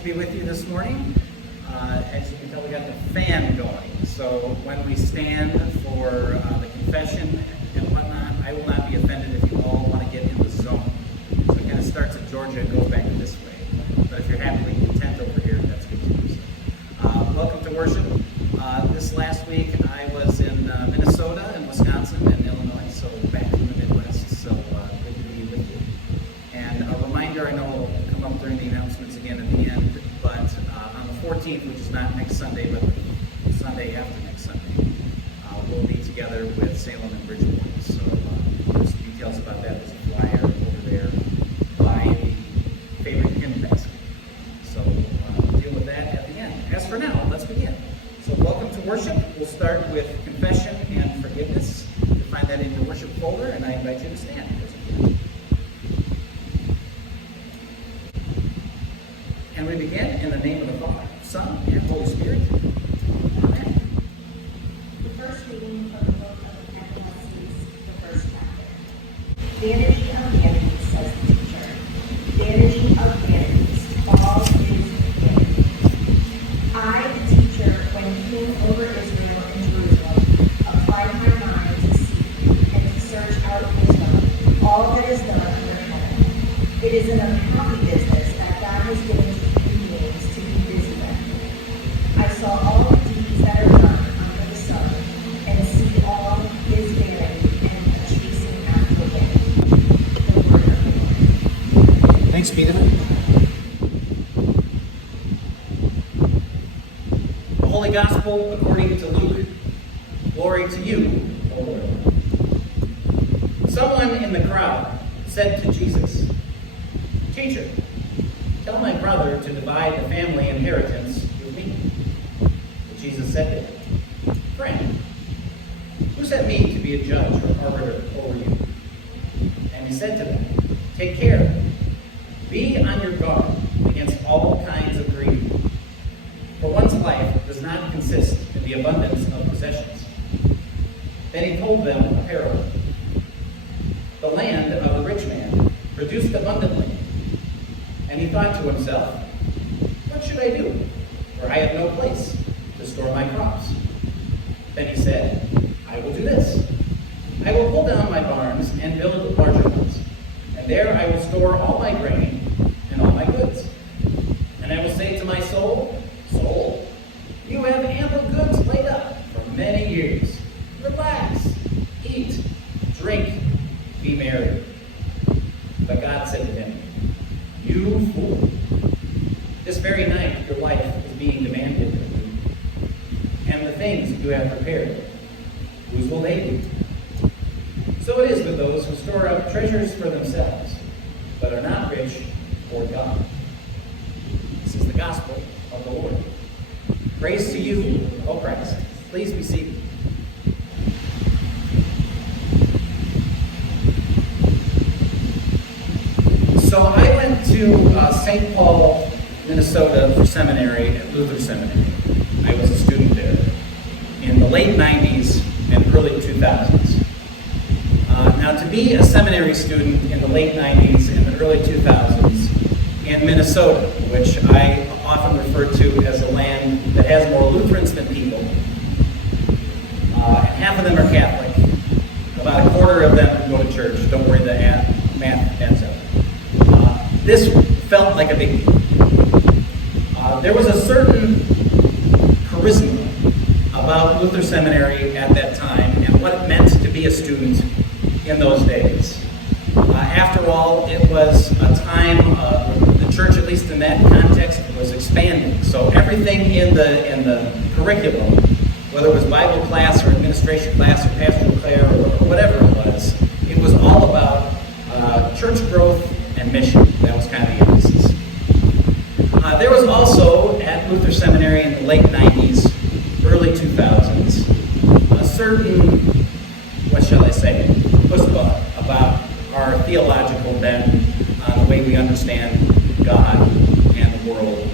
to be with you this morning. As you can tell, we got the fan going. So when we stand for the confession and whatnot, I will not be offended if you all want to get in the zone. So it kind of starts at Georgia and goes back this way. But if you're happily content over here, that's good too. So, welcome to worship. This last week I was in Minnesota and Wisconsin and Illinois, so back in the Midwest. So good to be with you. And a reminder, I know will come up during the announcements again at the end, but on the 14th, which is not next Sunday, but the Sunday after next Sunday, we'll be together with Salem and Bridgewater. So there's details about that. There's a flyer over there by the favorite hymn basket. So we'll deal with that at the end. As for now, let's begin. So welcome to worship. We'll start with confession and forgiveness. You'll find that in your worship folder, and I invite you to stand. And we begin in the name of the Father, Son, and Holy Spirit. Amen. The first reading from the book of Ecclesiastes, the first chapter. Vanity of vanities, says the teacher. Vanity of vanities, all is vanity. I, the teacher, when king over Israel and Jerusalem, applied my mind to seek and to search out wisdom, all that is done under heaven. It is an unhappy business that God has given to human beings to be busy with. I saw all the deeds that are done under the sun, and see all his vanity and a chasing after wind. The word of the Lord. Thanks, Peter. The Holy Gospel according to Luke. Glory to you, O Lord. Someone in the crowd said to Jesus, "Teacher, tell my brother to divide the family inheritance with me." But Jesus said to him, "Friend, who sent me to be a judge or arbiter over you?" And he said to them, "Take care. Be on your guard against all kinds of greed. For one's life does not consist in the abundance of possessions." Then he told them a parable. The land of the rich man produced abundantly. And he thought to himself, "What should I do? For I have no place to store my crops." Then he said, "I will do this. I will pull down my barns and build larger ones. And there I will store all my grain and all my goods. And I will say to my soul, Soul, you have ample goods laid up for many years. Relax, eat, drink, be merry." But God said to him, "You fool, this very night your life is being demanded of you. And the things you have prepared, whose will they be? So it is with those who store up treasures for themselves, but are not rich toward God." This is the gospel of the Lord. Praise to you, O Christ. Please be seated. So I went to St. Paul, Minnesota for seminary at Lutheran Seminary. I was a student there in the late 90s and early 2000s. Now, to be a seminary student in the late 90s and the early 2000s in Minnesota, which I often refer to as a land that has more Lutherans than people, and half of them are Catholic, about a quarter of them go to church. Don't worry, the math adds up. This felt like a big deal. There was a certain charisma about Luther Seminary at that time and what it meant to be a student in those days. After all, it was a time the church, at least in that context, was expanding. So everything in the curriculum, whether it was Bible class or administration class or pastoral care or whatever it was all about church growth and mission. That was kind of the emphasis. There was also, at Luther Seminary in the late 90s, early 2000s, a certain, what shall I say, chutzpah about our theological bent on the way we understand God and the world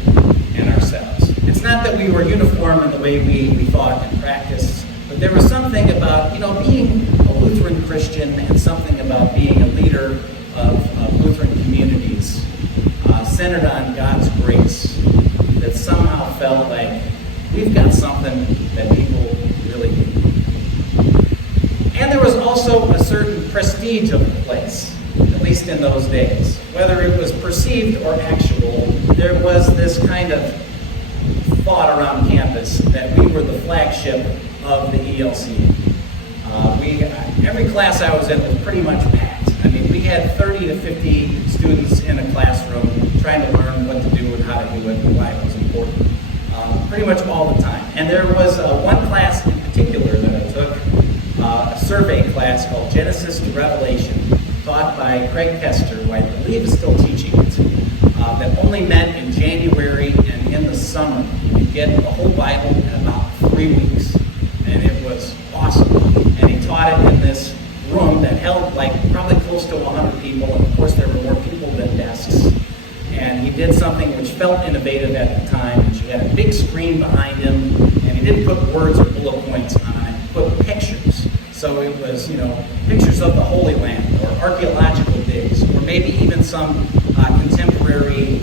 and ourselves. It's not that we were uniform in the way we thought and practiced, but there was something about, being a Lutheran Christian and something about being a leader of Lutheran communities centered on God's grace something that people really need. And there was also a certain prestige of the place, at least in those days. Whether it was perceived or actual, there was this kind of thought around campus that we were the flagship of the ELC. Every class I was in was pretty much packed. I mean, we had 30 to 50 students in a classroom trying to learn what to do and how to do it and why it was important, pretty much all the time. And there was one class in particular that I took, a survey class called Genesis to Revelation, taught by Craig Kester, who I believe is still teaching it, that only met in January and in the summer. You get the whole Bible in about 3 weeks, and it was awesome. And he taught it in this room that held like probably close to 100 people, and of course there were more people than desks. And he did something which felt innovative at the time, which he had a big screen behind him, and he didn't put words or bullet points on it, he put pictures. So it was, pictures of the Holy Land, or archaeological digs, or maybe even some contemporary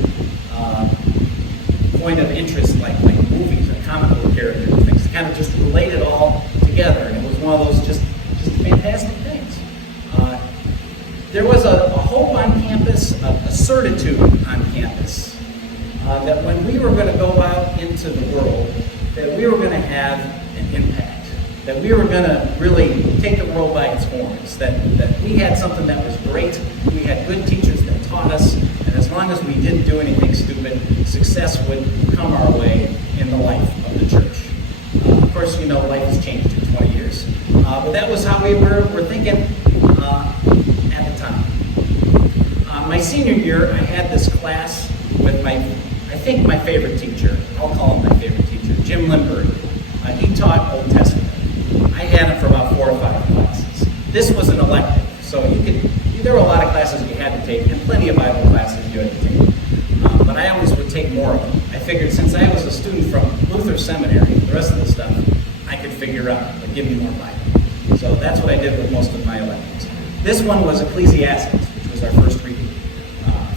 point of interest, like movies or comic book characters, things kind of just relate it all together. And it was one of those just fantastic things. There was a hope on campus, a certitude on campus, that when we were going to go out into the world, that we were going to have an impact, that we were going to really take the world by its horns, that we had something that was great, we had good teachers that taught us, and as long as we didn't do anything stupid, success would come our way in the life of the church. Of course, life has changed in 20 years, but that was how we were thinking at the time. My senior year, I had this class with I think my favorite teacher. I'll call him my favorite teacher, Jim Lindbergh. He taught Old Testament. I had him for about 4 or 5 classes. This was an elective, so there were a lot of classes you had to take, and plenty of Bible classes you had to take. But I always would take more of them. I figured since I was a student from Lutheran Seminary, the rest of the stuff I could figure out, but give me more Bible. So that's what I did with most of my electives. This one was Ecclesiastes, which was our first reading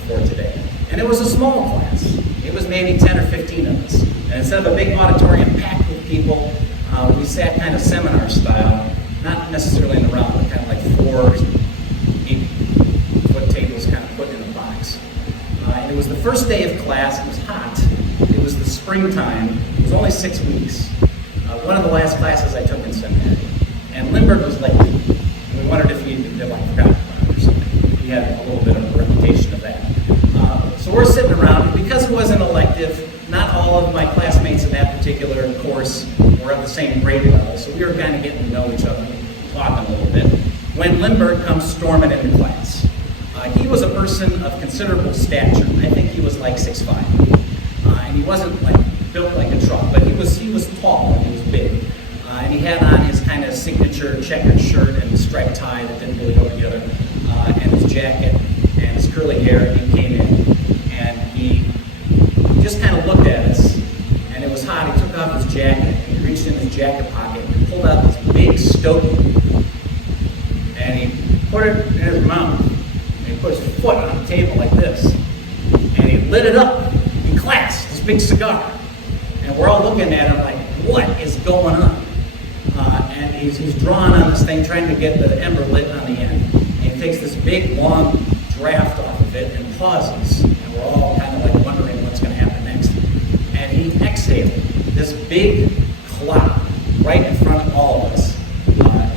for today. And it was a small class. It was maybe 10 or 15 of us. And instead of a big auditorium packed with people, we sat kind of seminar style, not necessarily in a round, but kind of like 4 8-foot tables kind of put in a box. And it was the first day of class. It was hot. It was the springtime. It was only 6 weeks. One of the last classes I took in seminary. And Lindbergh was late. And we wondered if he forgot about it or something. He had a little bit of a reputation of that. So we're sitting around, and because it was an elective, not all of my classmates in that particular course were at the same grade level, so we were kind of getting to know each other, talking a little bit, when Lindbergh comes storming into class. He was a person of considerable stature. I think he was like 6'5". And he wasn't built like a truck, but he was tall and he was big. And he had on his kind of signature checkered shirt and striped tie that didn't really go together, and his jacket and his curly hair, and he came in and he just kind of looked at us, and it was hot. He took off his jacket and he reached in his jacket pocket and pulled out this big stogie, and he put it in his mouth, and he put his foot on the table like this, and he lit it up in class, this big cigar, and we're all looking at him like, what is going on? And he's drawing on this thing, trying to get the ember lit on the end, and he takes this big long draft off of it and pauses, and we're all kind of like wondering what's going to happen next. And he exhaled this big cloud right in front of all of us,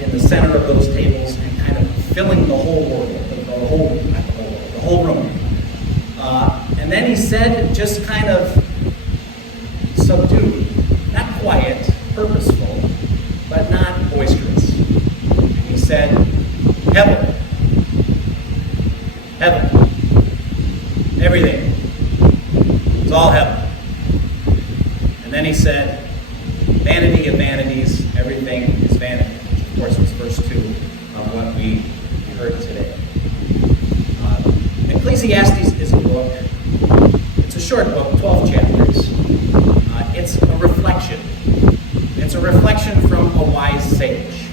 in the center of those tables, and kind of filling the whole world, the whole room. And then he said, just kind of subdued, not quiet, purposeful, but not boisterous. And he said, Hevel. Hevel. Everything. It's all heaven. And then he said, vanity of vanities, everything is vanity. Which of course was verse 2 of what we heard today. Ecclesiastes is a book. It's a short book, 12 chapters. It's a reflection. It's a reflection from a wise sage.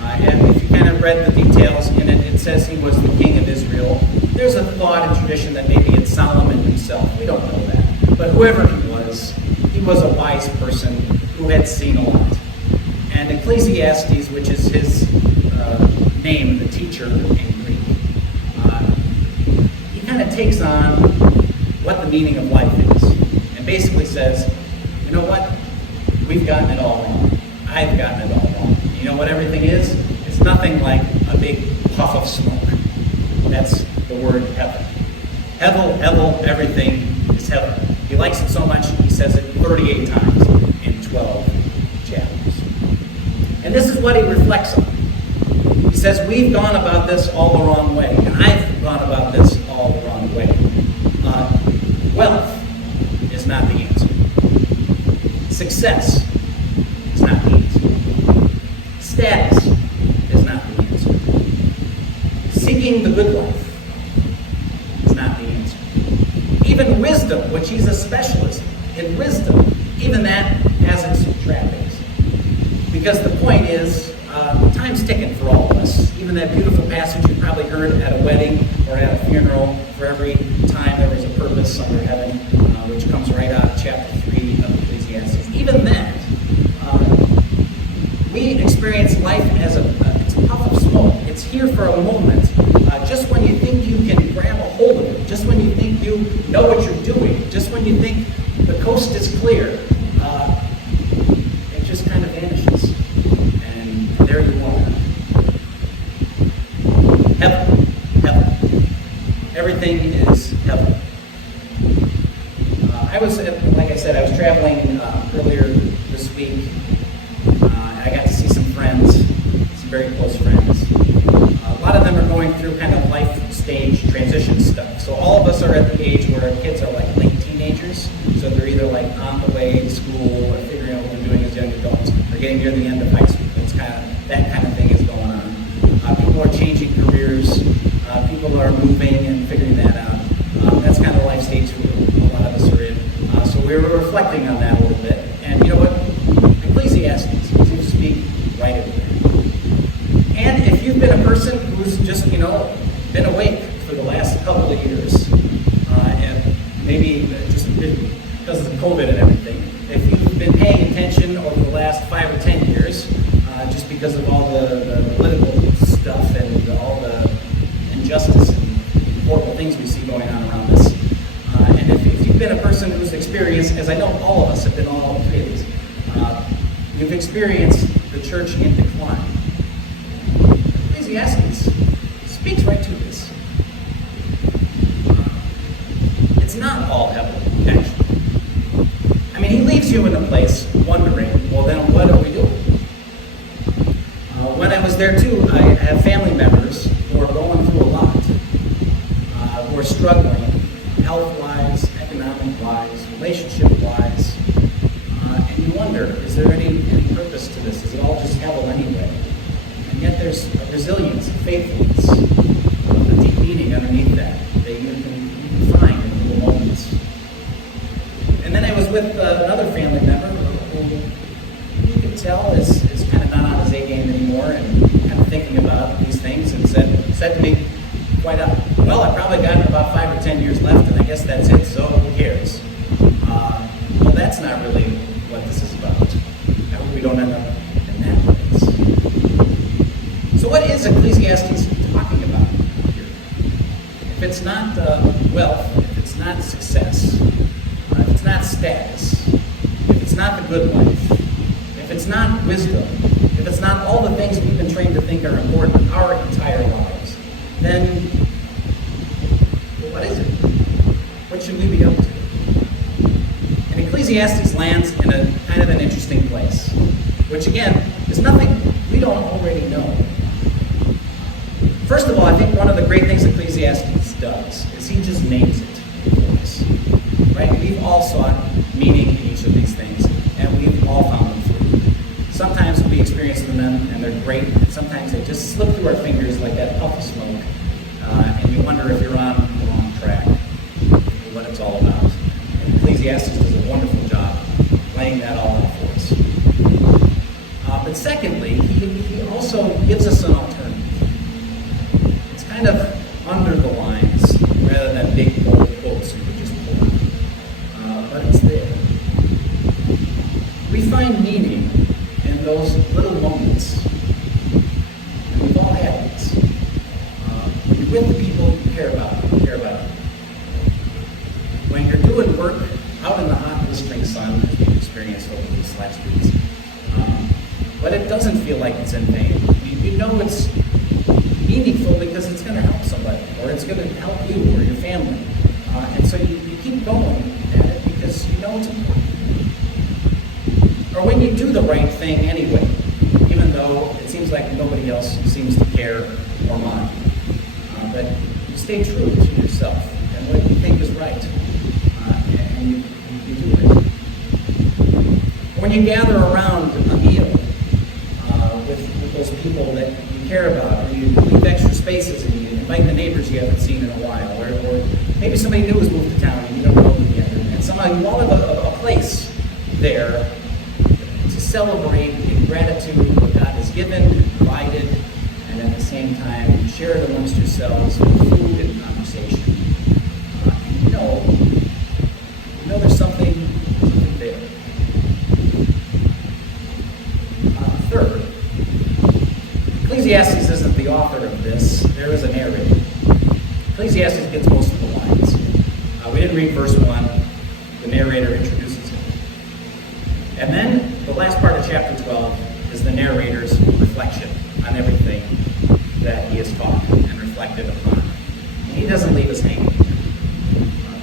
And if you kind of read the details in it, it says he was the king of Israel. There's a thought and tradition that maybe it's Solomon himself. We don't know that. But whoever he was a wise person who had seen a lot. And Ecclesiastes, which is his name, the teacher in Greek, he kind of takes on what the meaning of life is. And basically says, you know what? We've gotten it all wrong. I've gotten it all wrong. You know what everything is? It's nothing like a big puff of smoke. That's the word Hevel. Hevel, everything is Hevel. He likes it so much, he says it 38 times in 12 chapters. And this is what he reflects on. He says, we've gone about this all the wrong way, and I've gone about this all the wrong way. Wealth is not the answer. Success is not the answer. Status is not the answer. Seeking the good life is not the answer. Even wisdom, which he's a specialist in wisdom, even that has its trappings. Because the point is, time's ticking for all of us. Even that beautiful passage you probably heard at a wedding or at a funeral, for every time there was a purpose under heaven, which comes right out of chapter 3 of Ecclesiastes. Even that, we experience life as it's a puff of smoke. It's here for a moment. Just when you think you can grab a hold of it, just when you think you know what you're doing, just when you think the coast is clear, it just kind of vanishes. And there you are. Hevel. Everything is Hevel. Like I said, I was traveling earlier this week, and I got to see some friends, some very close friends. A lot of them are going through kind of life stage transition stuff. So all of us are at the age where our kids are like late teenagers. So they're either like on the way to school or figuring out what they're doing as young adults, or getting near the end of high school. It's that kind of thing is going on. People are changing careers. People are moving and figuring that out. That's kind of the life stage a lot of us are in. So we were reflecting on that a little bit. And you know what? Ecclesiastes seems to speak right at there. And if you've been a person who's just, been awake for the last couple of years, and maybe just because of COVID and everything, if you've been paying attention over the last 5 or 10 years, just because of all the political stuff and all the injustice and horrible things we see going on around us, and if you've been a person who's experienced, as I know all of us have been on all three of these, you've experienced the church in decline. Ecclesiastes speaks right to this. It's not all heaven, actually. I mean, he leaves you in a place wondering, well, then what are we doing? When I was there too, I have family members who are going through a lot, who are struggling, health-wise, economic-wise, relationship-wise, and you wonder, is there any purpose to this? Is it all just hell anyway? And yet there's a resilience, a faithfulness, a deep meaning underneath that you can find in little moments. And then I was with another family member who you could tell is kind of not on his A game anymore and kind of thinking about these things, and said to me quite up, well, I probably got about 5 or 10 years left, and I guess that's it, so who cares? Well, that's not really what this is about. I hope we don't end up in that place. So what is Ecclesiastes talking about here? If it's not wealth, if it's not success, if it's not status, if it's not the good life, if it's not wisdom, if it's not all the things we've been trained to think are important our entire lives, then what is it? What should we be up to? And Ecclesiastes lands in a kind of an interesting place, which again is nothing we don't already know. First of all, I think one of the great things Ecclesiastes does is he just names it for us. Right? We've all sought meaning in each of these things, and we've all found them through. Sometimes we experience them and they're great, and sometimes they just slip through our fingers like that puff of smoke, and you wonder if you're on the wrong track, what it's all about. And Ecclesiastes does a wonderful job laying that all out for us. But secondly, he also gives us an alternative. It's kind of under the lines rather than big bold quotes you could just pull out. But it's there. We find meaning in those little moments. And we've all had these. When you're with the people you care about, when you're doing work out in the hot, blistering sun, as we've experienced over these last weeks, but it doesn't feel like it's in vain. You know it's meaningful because it's going to help somebody, or it's going to help you or your family. And so you keep going at it because you know it's important. Or when you do the right thing anyway, even though it seems like nobody else seems to care or mind. But you stay true to yourself and what you think is right. And you do it. When you gather around a meal with those people that you care about, or you leave extra spaces and you invite the neighbors you haven't seen in a while, or maybe somebody new has moved to town and you don't know them yet, and somehow you all have a place there to celebrate in gratitude what God has given and provided, and at the same time share it amongst yourselves with food and conversation. And you know there's something there. Third, Ecclesiastes isn't the author of this. There is a narrator. Ecclesiastes gets most of the lines. We didn't read verse 1. The narrator introduces it. And then the last part of chapter 12 is the narrator's reflection on everything that he has taught and reflected upon. And he doesn't leave us hanging,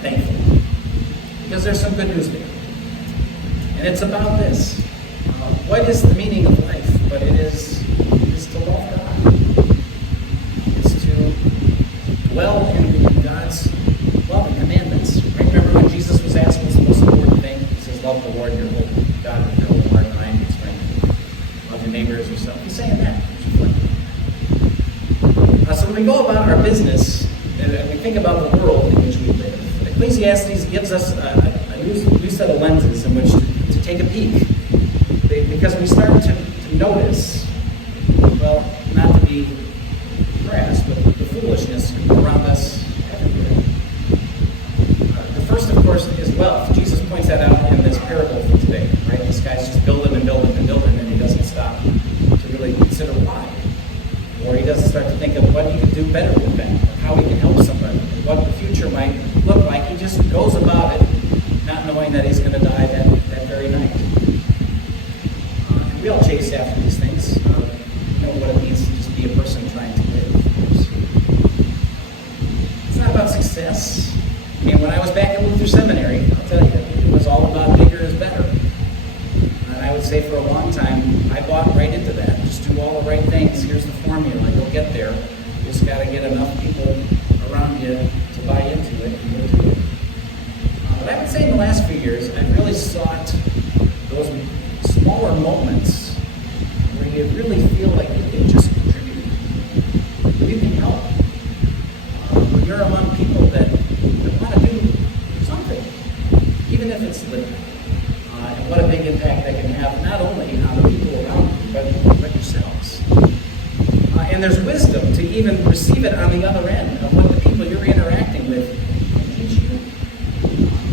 thankfully, because there's some good news there. And it's about this. What is the meaning of life? But it is to love God. It's to dwell in God's love and commandments. Right? Remember when Jesus was asked what's the most important thing? He says, love the Lord your whole God with your whole heart, mind, and strength. Love your neighbor as yourself. He's saying that. So when we go about our business, and we think about the world in which we live, Ecclesiastes gives us a new set of lenses in which to take a peek. Because we start to notice, well, not to be crass, but the foolishness around us everywhere. The first, of course, is wealth. Jesus points that out in this parable for today, right? This guy's just building and building and building, and he doesn't stop to really consider why. Or he doesn't start to think of what he could do better with that, or how he can help somebody, or what the future might look like. He just goes about it, not knowing that he's going to die that very night. We all chase after these things. You know what it means to just be a person trying to live, of course. It's not about success. I mean, when I was back at Lutheran seminary, I'll tell you, it was all about bigger is better. And I would say for a long time, I bought right into that. Just do all the right things. Here's the formula. You'll get there. You just got to get enough people around you to buy into it, and you'll do it. But I would say in the last few years, I've really sought those smaller moments where you really feel like you can just contribute. You can help. When you're among people that want to do something, even if it's little. And what a big impact that can have, not only on the people around you, but yourselves. And there's wisdom to even receive it on the other end of what the people you're interacting with can teach you.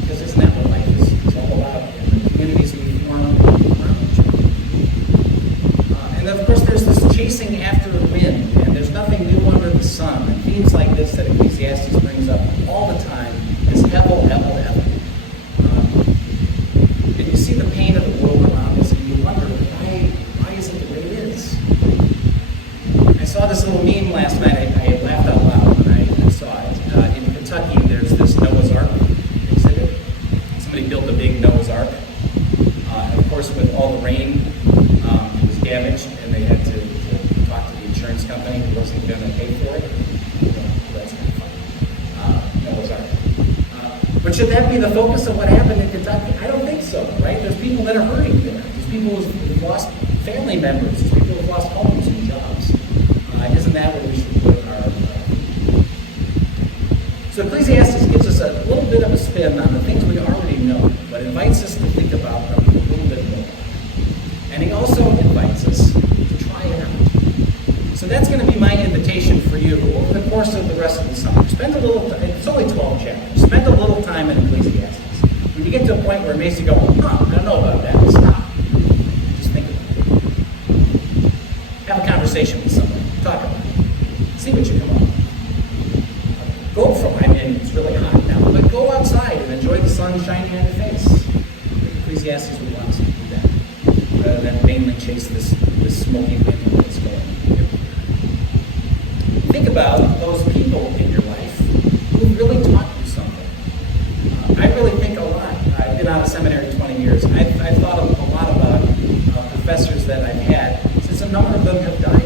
Because isn't that what life is? It's all about in the communities we form around each other. And of course, there's this chasing after the wind, and there's nothing new under the sun. And themes like this that Ecclesiastes brings up all the time is Hevel, Hevel, Hevel. And you see the pain of the world around us, and you wonder, why is it the way it is? I saw this little meme last night. I laughed out loud when I saw it. In Kentucky, there's this Noah's Ark exhibit. Somebody built a big Noah's Ark. And of course, with all the rain, it was damaged, and they had to talk to the insurance company who wasn't going to pay for it. That's kind of funny. Noah's Ark. But should that be the focus of what happened in Kentucky? I don't think so, right? There's people that are hurting there. There's people who've lost family members. There's people who've lost homes and jobs. Isn't that what we should put our... So Ecclesiastes gives us a little bit of a spin on the things we already know, but invites us to think about them a little bit more. And he also invites us to try it out. So that's going to be my invitation for you over the course of the rest of the summer. Spend a little time, it's only 12 chapters, spend a little time in Ecclesiastes. When you get to a point where it makes you go, I don't know about that, stop. conversation with someone. Talk about it. See what you come up with. Go for it. I mean, it's really hot now, but go outside and enjoy the sun shining on your face. Ecclesiastes would want us to do that, rather than vainly chase this smoky wind that's going everywhere. Think about those people in your life who really taught you something. I really think a lot. I've been out of seminary 20 years. I've thought a lot about professors that I've had, since a number of them have died,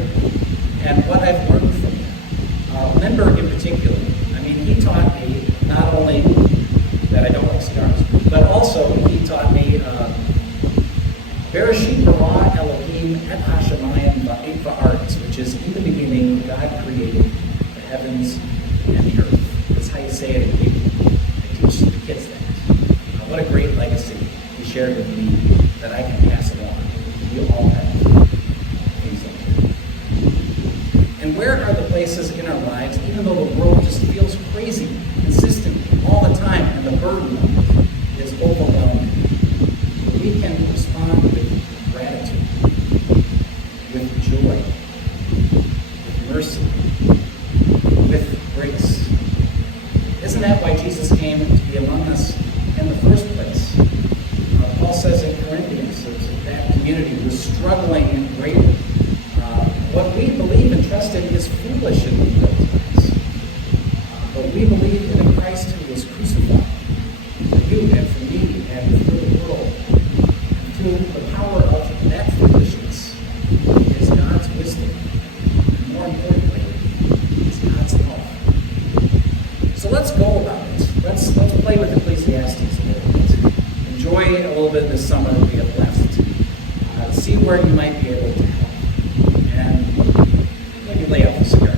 and what I've learned from them. Lindbergh in particular. I mean, he taught me not only that I don't like cigars, but also he taught me Bereshit bara Elohim et hashamayim va'aretz, which is in the beginning God created the heavens and the earth. That's how you say it in Hebrew. I teach the kids that. What a great legacy he shared with me that I can pass along. We all have things like that. And where are the places in our lives, even though the world just feels crazy consistently all the time, and the burden is overwhelming, we can respond with gratitude, with joy, with mercy, with grace. Isn't that why Jesus came to be among us in the first place? Paul says in Corinthians that community was struggling greatly. What we believe and trust in is foolish in those times. But we believe in a Christ who was crucified for you and for me and for the world. And through the power of that foolishness is God's wisdom. And more importantly, is God's love. So let's go about it. Let's play with Ecclesiastes a little bit. Enjoy a little bit of this summer that we have left. See where you might be able to help. And maybe lay off the cigar.